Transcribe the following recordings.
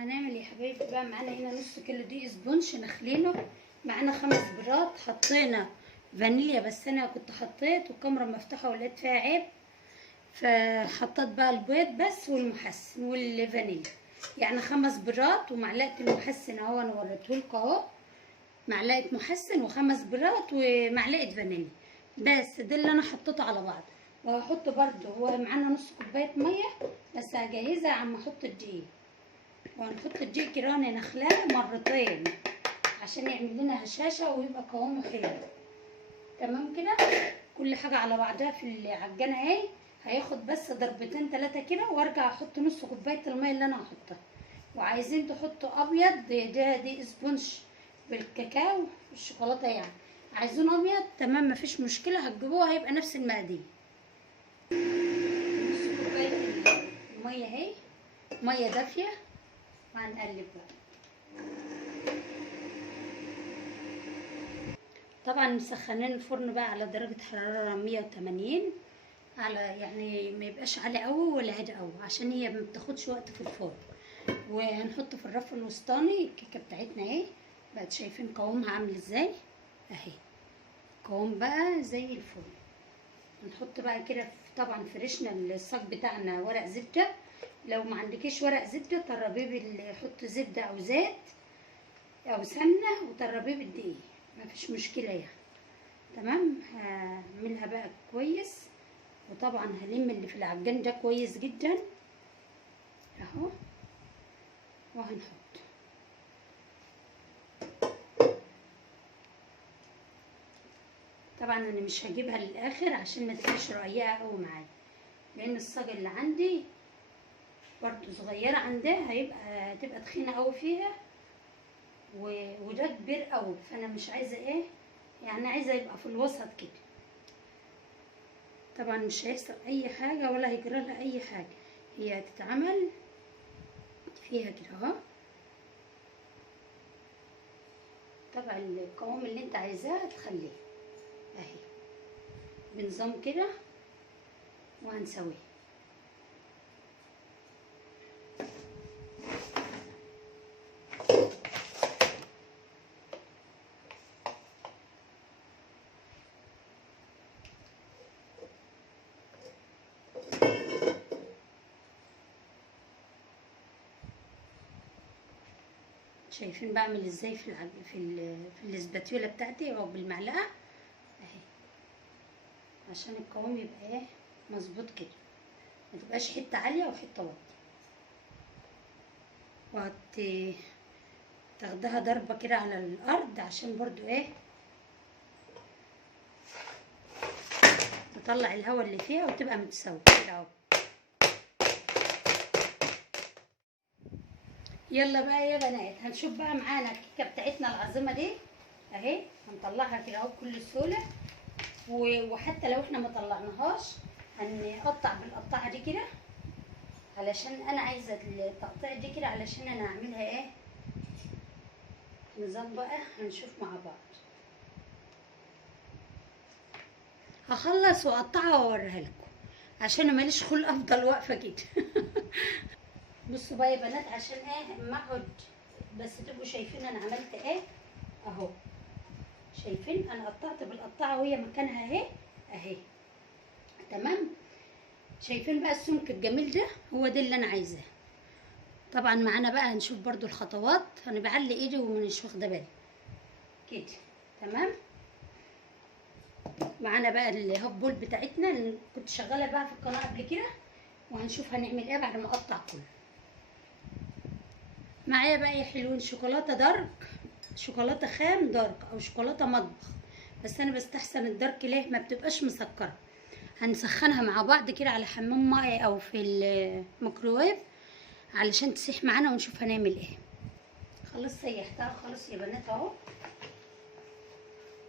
هنعمل يا حبايبي بقى. معانا هنا نص كيلو دقيق سبونش نخلينه، معانا 5 بيضات، حطينا فانيليا بس انا كنت حطيت والكاميرا مفتوحه ولقيت فيها عيب، فحطيت بقى البيض بس والمحسن والفانيليا، يعني 5 بيضات ومعلقه المحسن اهو انا وريتهولكوا اهو، معلقه محسن و5 بيضات ومعلقه فانيليا بس، ده اللي انا حطيته على بعض. وهحط برده هو معانا نص كوبايه ميه بس هجهزها عم احط الدقيق، وهنحط الدقيق كده نخلاه مرتين عشان يعمل لنا هشاشه ويبقى قوامه حلو. تمام كده، كل حاجه على بعضها في العجانه اهي. هياخد بس ضربتين 3 كده وارجع احط نص كوبايه الميه اللي انا هحطها. وعايزين تحطوا ابيض ده دي اسبونج بالكاكاو الشوكولاته، يعني عايزين ابيض تمام مفيش مشكله، هتجيبوه هيبقى نفس المقادير. نص كوبايه الميه اهي، ميه دافيه، وهنقلب بقى. طبعا مسخنين الفرن بقى على درجه حراره 180، على يعني ما يبقاش عالي قوي ولا هادي قوي عشان هي ما بتاخدش وقت في الفرن. وهنحط في الرف الوسطاني الكيكه بتاعتنا اهي، بقت شايفين قوامها عامل ازاي اهي، قوام بقى زي الفل. هنحط بقى كده طبعا فرشنا الصاج بتاعنا ورق زبده، لو ما عندكيش ورق زبده طربيه حط زبده او زيت او سمنه وطربيه بالدقيق مفيش مشكله يعني. تمام، هعملها بقى كويس، وطبعا هلم اللي في العجان ده كويس جدا اهو، وهنحط طبعا انا مش هجيبها للاخر عشان ما تبقاش رقيقه قوي معايا، لان الصاج اللي عندي برضو صغيره عندها هتبقى تخينه قوي فيها، وده كبير قوي، فانا مش عايزه ايه يعني، عايزه يبقى في الوسط كده. طبعا مش هيحصل اي حاجه ولا هيجرى لها اي حاجه، هي هتتعمل فيها كده اهو. طبعا القوام اللي انت عايزاه تخليه اهي بنظام كده، وهنسويه. شايفين بعمل ازاي في الاسباتيولا بتاعتي او بالمعلقه اهي، عشان القوام يبقى ايه مظبوط كده، ما تبقاش حته عاليه وحته واطيه. تاخدها ضربه كده على الارض عشان برضو ايه تطلع الهواء اللي فيها وتبقى متساويه كده اهو. يلا بقى يا بنات، هنشوف بقى معانا الكيكه بتاعتنا العظيمه دي اهي، هنطلعها كده اهو بكل سهوله. وحتى لو احنا ما طلعناهاش هنقطع بالقطعه دي كده، علشان انا عايزه التقطيع دي كده علشان انا هعملها ايه نظام بقى، هنشوف مع بعض. هخلص واقطعها واوريها لكم عشان انا ماليش خلق افضل واقفه كده. بصوا بقى يا بنات، عشان ايه اما اقعد بس تبقوا شايفين انا عملت ايه اهو. شايفين انا قطعت بالقطعه وهي مكانها اهي اهي. تمام، شايفين بقى السمك الجميل ده، هو ده اللي انا عايزاه. طبعا معانا بقى هنشوف برضو الخطوات، انا بعلي ايدي ومش واخده بالي كده. تمام، معانا بقى الهوب بول بتاعتنا اللي كنت شغاله بقى في القناه قبل كده، وهنشوف هنعمل ايه بعد ما اقطع كله. معايا بقى يا حلوين شوكولاته دارك، شوكولاته خام دارك او شوكولاته مطبخ، بس انا بستحسن الدارك ليه ما بتبقاش مسكره. هنسخنها مع بعض كده على حمام مائي او في الميكروويف علشان تسيح معانا، ونشوف هنعمل ايه. خلاص سيحتها خلاص يا بنات اهو.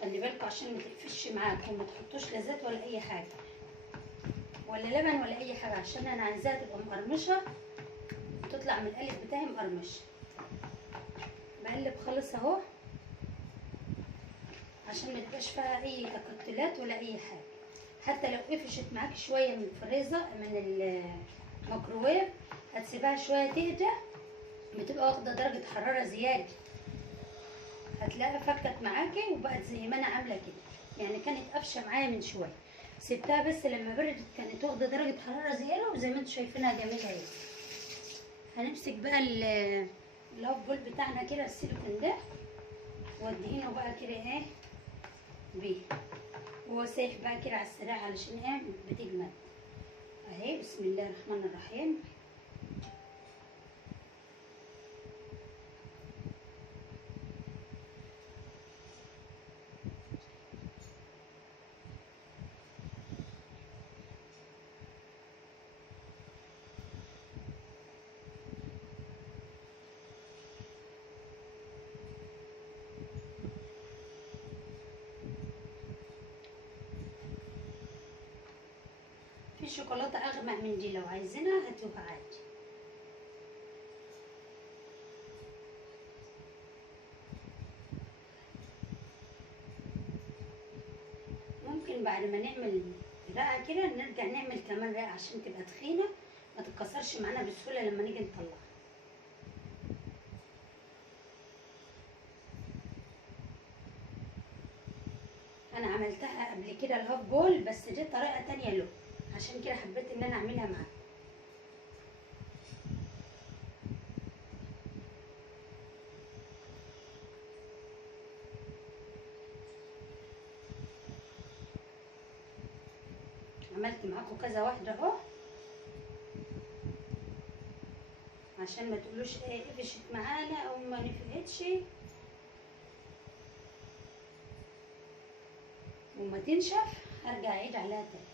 خلي بالكوا عشان ما تقفش معاكم، ما تحطوش لا زيت ولا اي حاجه ولا لبن ولا اي حاجه، عشان انا عايزاها تبقى مقرمشه وتطلع من القالب بتاعي مقرمشه. بقلب خالص اهو عشان ما تبقاش فيها اي تكتلات ولا اي حاجه. حتى لو قفشت معاك شويه من الفريزر من الميكروويف هتسيبها شويه تهدى بتبقى واخده درجه حراره زياده، هتلاقيها فكت معاكي وبقت زي ما انا عامله كده. يعني كانت قفشه معايا من شويه، سبتها بس لما بردت كانت واخده درجه حراره زياده، وزي ما انتم شايفينها جميله اهي. هنمسك بقى الهوف بول بتاعنا كده، السيليكون ده، وادهنه بقى كده ايه بيه، وهو سايح بقى كده على السريع علشان ايه بتجمد اهي. بسم الله الرحمن الرحيم. في شوكولاته اغمق من دي لو عايزينها هاتوها عادي. ممكن بعد ما نعمل رقه كده نرجع نعمل كمان رقه عشان تبقى تخينه ما تتكسرش معانا بسهوله لما نيجي نطلعها. انا عملتها قبل كده الهاف بول، بس دي طريقه تانية له، عشان كده حبيت ان انا اعملها معاكم. عملت معاكم كذا واحده اهو، عشان ما تقولوش ايه قفشت معانا او ما نفعتش وما تنشف هرجع اعيد عليها تاني.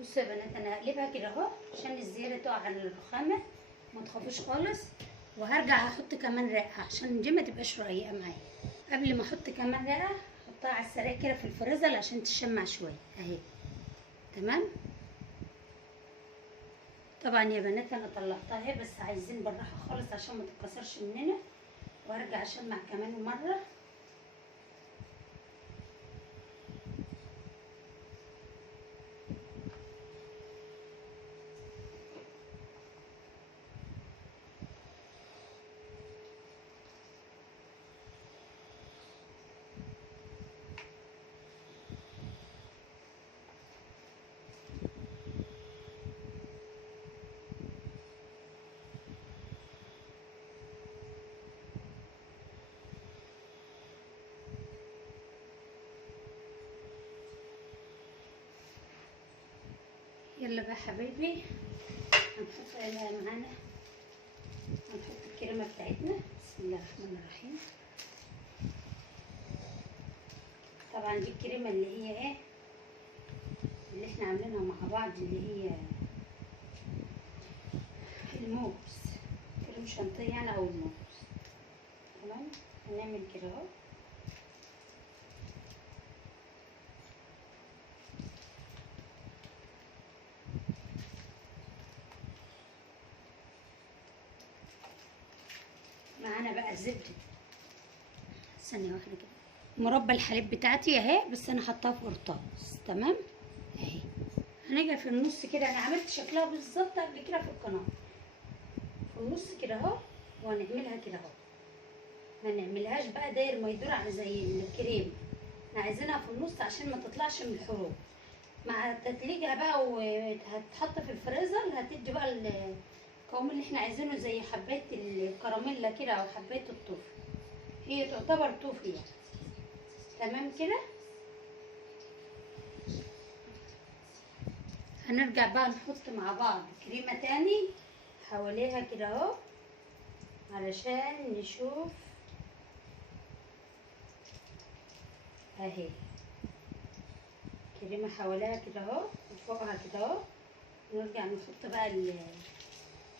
بصوا يا بنات، انا هقلبها كده اهو عشان الزياده تقع على الرخامه، ما تخافوش خالص. وهرجع احط كمان رقه عشان دي ما تبقاش رقيقه معايا. قبل ما احط كمان رقه احطها على السريع كده في الفريزر عشان تشمع شويه اهي. تمام. طبعا يا بنات انا طلعتها اهي، بس عايزين بالراحه خالص عشان ما تتكسرش مننا. وارجع اشمع كمان مره. يلا بقى حبايبي، هنحط معانا، هنحط الكريمه بتاعتنا. بسم الله الرحمن الرحيم. طبعا دي الكريمه اللي هي ايه اللي احنا عاملينها مع بعض، اللي هي الموز، كريم شانتيه يعني او الموز. تمام. هنعمل كده اهو. معانا بقى زبده، ثانيه واحده كده، مربى الحليب بتاعتي اهي، بس انا حطاها في قرطاس. تمام اهي. هنيجي في النص كده، انا عملت شكلها بالظبط قبل كده في القناه، في النص كده اهو، وهنعملها كده اهو. ما نعملهاش بقى داير ما يدور على زي الكريم، احنا عايزينها في النص عشان ما تطلعش من الحروف. مع تتليجها بقى وهتحط في الفريزر هتدي بقى القوام اللي احنا عايزينه، زي حبايه الكراميلا كده او حبايه الطوف، هي تعتبر طوف يعني. تمام كده. هنرجع بقى نحط مع بعض كريمه تاني حواليها كده اهو علشان نشوف اهي. كريمه حواليها كده اهو وفوقها كده اهو. نرجع نحط بقى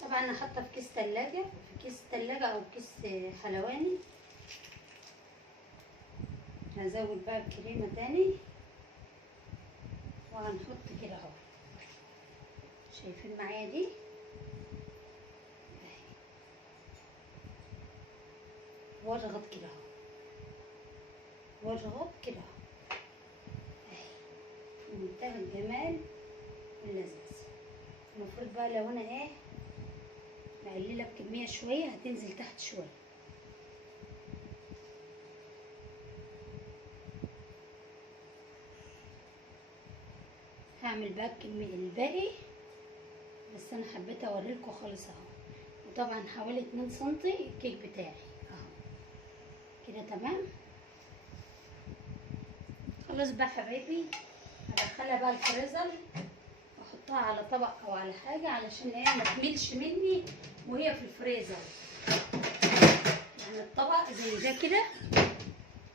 طبعا انا حاطه في كيس تلاجة، في كيس تلاجة او كيس حلواني. هزود بقى الكريمه تاني وهنحط كده اهو. شايفين معايا دي اهي، واضغط كده اهو، واضغط كده اهو اهي، في منتهى الجمال واللذاذه. المفروض بقى لو انا مقلله الكميه شويه هتنزل تحت شويه. هعمل بقى الكميه الباقي، بس انا حبيت اوريلكم خالص اهو. وطبعا حوالي 2 سنتي الكيك بتاعي اهو كده تمام. خلاص بقى حبايبي، هدخلها بقى الفريزر واحطها على طبق او على حاجه علشان ما تملش مني وهي في الفريزر. يعني الطبق زي ده كده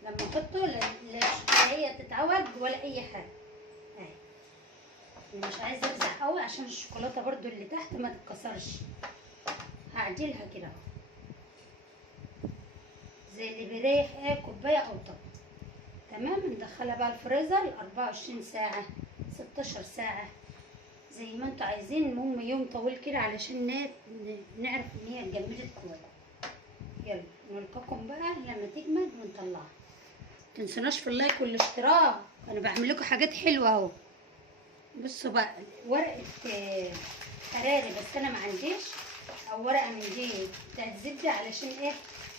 لما احطه لا هي تتعوج ولا اي حاجه اهي. مش عايزه الزق قوي عشان الشوكولاته برضو اللي تحت ما تتكسرش. هعجلها كده زي اللي بيريح كوبايه او طبق. تمام. ندخلها بقى الفريزر 24 ساعه 16 ساعه زي ما انتوا عايزين. المهم يوم طويل كده علشان نعرف ان هي اتجمدت كويس. يلا نلقاكم بقى لما تجمد ونطلعها. متنسوناش في اللايك والاشتراك، انا بعمل لكم حاجات حلوه اهو. بصوا بقى ورقه حراري بس انا ما عنديش، او ورقه من دي بتاعت زبده علشان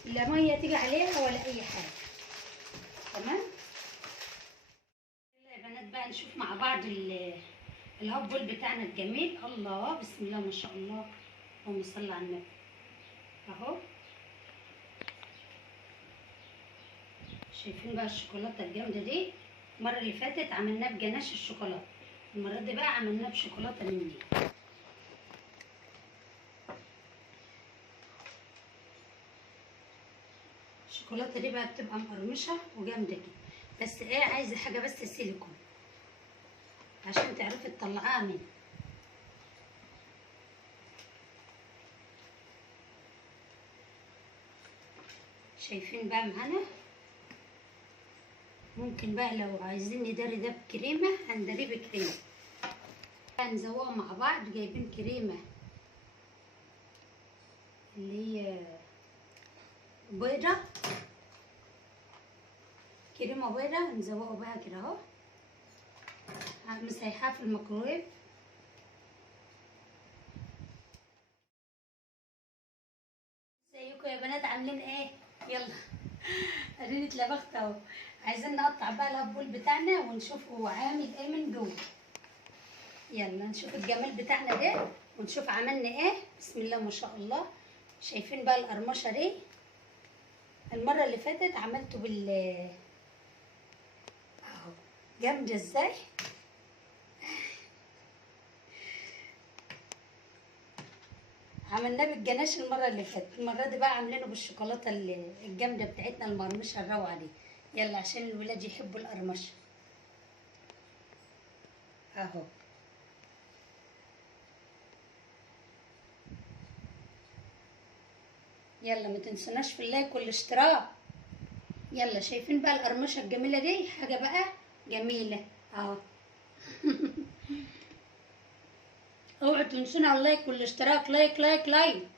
لا ميه تيجي عليها ولا اي حاجه. تمام. يلا يا بنات بقى نشوف مع بعض الهوب بول بتاعنا الجميل. الله بسم الله ما شاء الله، اللهم صل على النبي. اهو شايفين بقى الشوكولاته الجامده دي. المره اللي فاتت عملناه بجناش الشوكولاته، المره دي بقى عملناه بشوكولاته من دي. الشوكولاته دي بقى بتبقى مقرمشه وجامده كده، بس عايزه حاجه بس سيليكون عشان تعرفي تطلعيها منها. شايفين بقى معانا. ممكن بقى لو عايزين نداري ده بكريمه هنداريه بكريمه. هنزوقه مع بعض. جايبين كريمه اللي هي بيضه، كريمه بيضه هنزوقه بقى كده اهو. مسيحاه في الميكرويف. ازيكم يا بنات عاملين ايه؟ يلا اديني اتلبخت اهو. عايزين نقطع بقى الهبول بتاعنا ونشوف هو عامل ايه من جوه. يلا نشوف الجمال بتاعنا ده ونشوف عملنا ايه. بسم الله ما شاء الله. شايفين بقى القرمشه دي؟ المره اللي فاتت عملته اهو جامده ازاي. عملناه بالجناش المره اللي فاتت، المره دي بقى عاملينه بالشوكولاته الجامده بتاعتنا المقرمشه الروعه دي. يلا عشان الولاد يحبوا القرمشه اهو. يلا ما تنسوناش في اللايك والاشتراك. يلا شايفين بقى القرمشه الجميله دي؟ حاجه بقى جميله اهو. اوعوا تنسونا اللايك والاشتراك. لايك لايك لايك.